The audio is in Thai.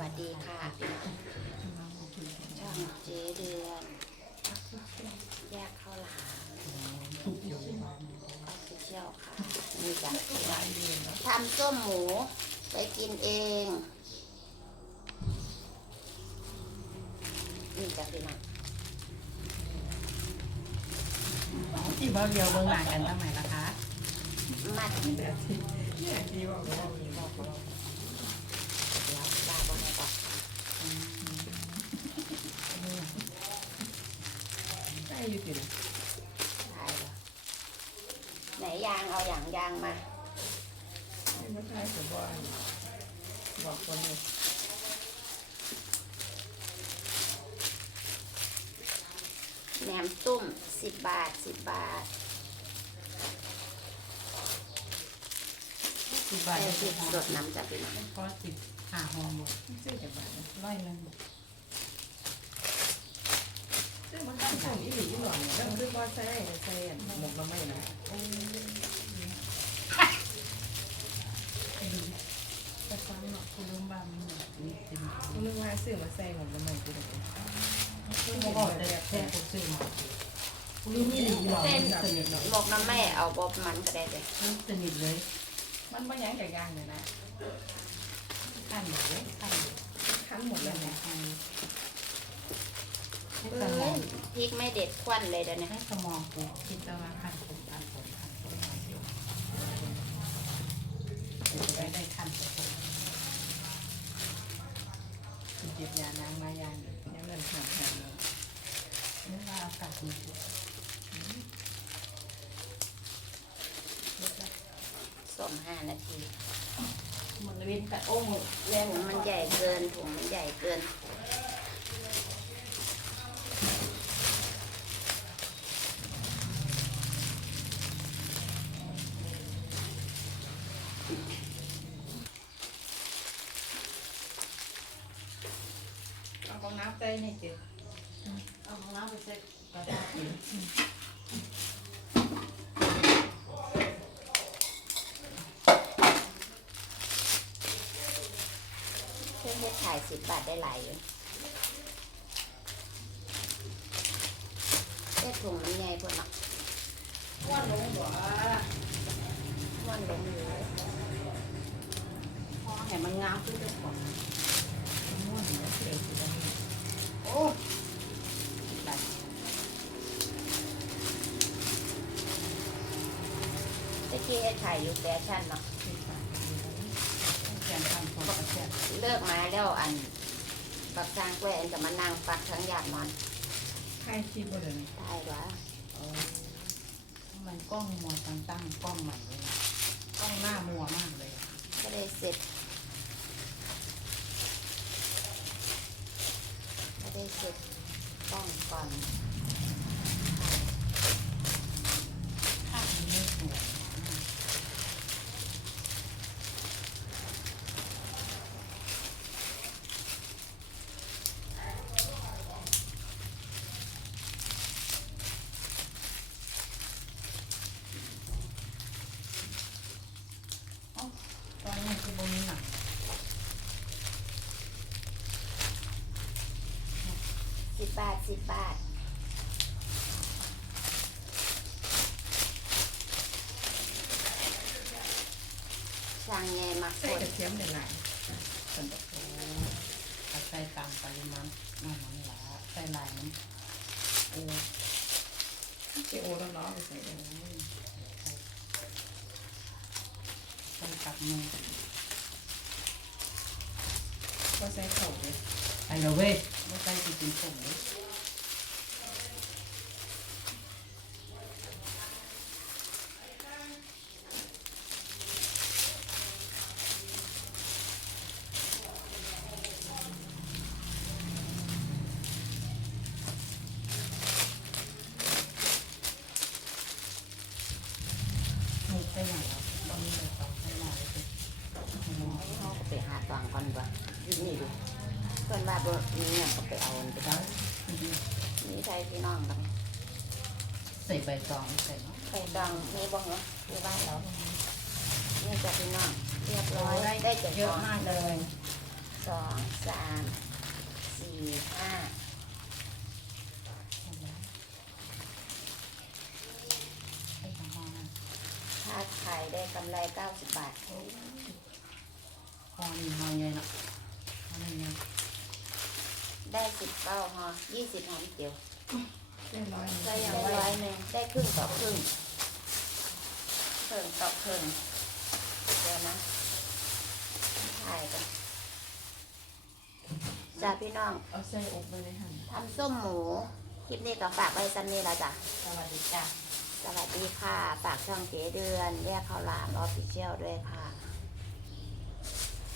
วัสดีค่ะ ช่องเจเดือนแยกข้าวหลามออฟฟิเชียลค่ะนี่จ้ะทำส้มหมูไปกินเองนี่จ้ะพี่น้องที่เบาเดียวเบื้องหลังกันทำไมล่ะคะมัดแบบที่เนี่ยที่บอกว่า ได้อยู่สินะถ่ายเลยไหนยางเอาอย่างยางมาไม่มาได้ผมว่าบอกคนเลยแหนมตุ้มสิบบาทสิบบาทสิบบาใส่ทพริกสดน้ำจ้ะพี่น้อง ก็สิบห้าห่อหมดซื้อจากบ้านร้อยหนึง ซื้อมางอีหลีอีหลอนแล้วซื้อว่าใส่ใส่หมกเราไม่นะแต่ฟังเนาะคุณลุงบามันหนักนิดเดียวคุณนึกว่าซื้อมาใส่หมดแล้วมันกูเลยคุณบอกแต่แค่ผมซื้อมาคุณลุงนี่หลีหลอนเส้นสนิทเนาะหมกน้ำแม่เอาบอบมันก็ได้เลยสนิทเลย มันไม่ยั้งจากยางเลยนะขั้นเลยขั้นเลยทั้งหมดเลยนะ ให้เอ้สมองพริกไม่เด็ดควันเลยเดี๋ยวนี้ให้สมองกูคิดว่าขั้นผมขั้นผมขั้นผมขั้นผมจะได้ได้ขั้นผมคือเจ็บยานางมายานยังเงินขาดขาดเลยนี่ว่าอากาศดีสองห้านาทีมันเว้นแต่โอ้งแรงถุงมันใหญ่เกินถุงมันใหญ่เกิน เอาของน้ำใจนี่เจ็บเอาของน้ำไปเซ็ตก็ได้เพื่อให้ขายสิบบาทได้หลายอยู่แค่ถุงมันใหญ่พอเนาะว่าลงหัวมันลงอยู่พอเห็นมันงามขึ้นจะขอบม่วนแล้วเตะกี้ให้ขายอยู่แฟชั่นเนาะสิบบาทแกนทำขอเลิกมาแล้วอันปักสร้างแกวนจะมานั่งปักทั้งหยาดมันใครคิดบ่เลยตายวะมันกล้องมัวตั้งตั้งกล้องใหม่เลยกล้องหน้ามัวมากเลย ก็ได้เสร็จก็ได้ เสร็จกล้องกัน ภาพมันไม่สวย ตอนนี้คือบนหนัง สิบบาทสิบบาทช่างใหญ่มากคใส่นกระเทียมได้หลายส่วนโอ้ถ้าใส่ตามปริมาณน้ำมันละใส่ลายน้ำโอ้เจโอแล้วเนาะไปใส่เลยใส่กับมือก็ใส่เข่าเลยใส่เลยเว้ยไม่ใส่กินเป็นส่งเลยมีใส่หน่อยแล้วตอนนี้เลยต้องใส่ หน่อยเลยเขาก็ ไปหาตังก่อนว่ะอยู่นี่ดูเพื่อนว่าบ่มีเงินก็ไปเอาอันไปได้มีใครพี่น้องกันใส่ใบตองใส่เนาะใครดังมีบ้างเหรอที่บ้านเรานี่จะพี่น้องเรียบร้อยได้จะเยอะมากเลยสองสสามสี่ห้า เห็นไหมไอ้ของห้องนั่น ถ้าขายได้กำไรเก้าสิบบาทห้องนี่ห้องใหญ่เนาะห้องนี่เนี่ยได้สิบเก้าฮอยี่สิบหอมเจียวเรียบร้อยได้ได้อย่างร้อยหนึ่งได้ครึ่งต่อครึ่งครึ่งต่อครึ่งเดี๋ยวนะถ่ายกันจ้าพี่น้องเอาใส่อบไปเลยหั่นทำส้มหมู คลิปนี้ก็ฝากไว้ซ้ำนี้ละจ้ะสวัสดีจ้ะ สวัสดีค่ะ ฝากช่องเจเดือนแยกข้าวหลามออฟฟิเชียลด้วยค่ะ